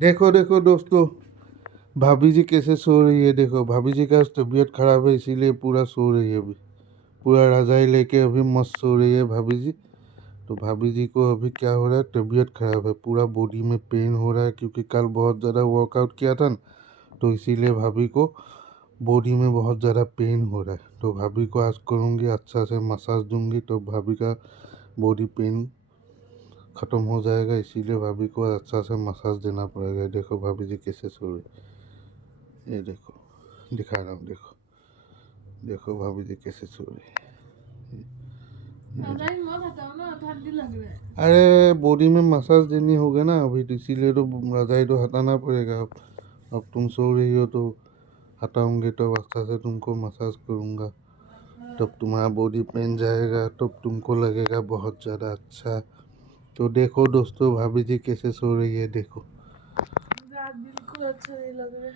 देखो देखो दोस्तों, भाभी जी कैसे सो रही है। देखो भाभी जी का आज तबीयत खराब है इसीलिए पूरा सो रही है अभी। पूरा रजाई लेके अभी मस्त सो रही है भाभी जी। तो भाभी जी को अभी क्या हो रहा है, तबीयत खराब है, पूरा बॉडी में पेन हो रहा है क्योंकि कल बहुत ज़्यादा वर्कआउट किया था न, तो इसीलिए भाभी को बॉडी में बहुत ज़्यादा पेन हो रहा है। तो भाभी को आज करूँगी, अच्छा से मसाज दूंगी तो भाभी का बॉडी पेन ख़त्म हो जाएगा। इसीलिए भाभी को अच्छा से मसाज देना पड़ेगा। देखो भाभी जी कैसे सो रही, ये देखो दिखा रहा हूँ। देखो देखो भाभी जी कैसे सो रही है। अरे बॉडी में मसाज देनी होगा ना अभी, तो इसीलिए तो रजाई तो हटाना पड़ेगा। अब तुम सो रही हो तो हटाऊंगे तो अच्छा से तुमको मसाज करूँगा, तब तुम्हारा बॉडी पेन जाएगा, तब तुमको लगेगा बहुत ज़्यादा अच्छा। तो देखो दोस्तों भाभी जी कैसे सो रही है। देखो बिल्कुल अच्छा नहीं लग रहा है।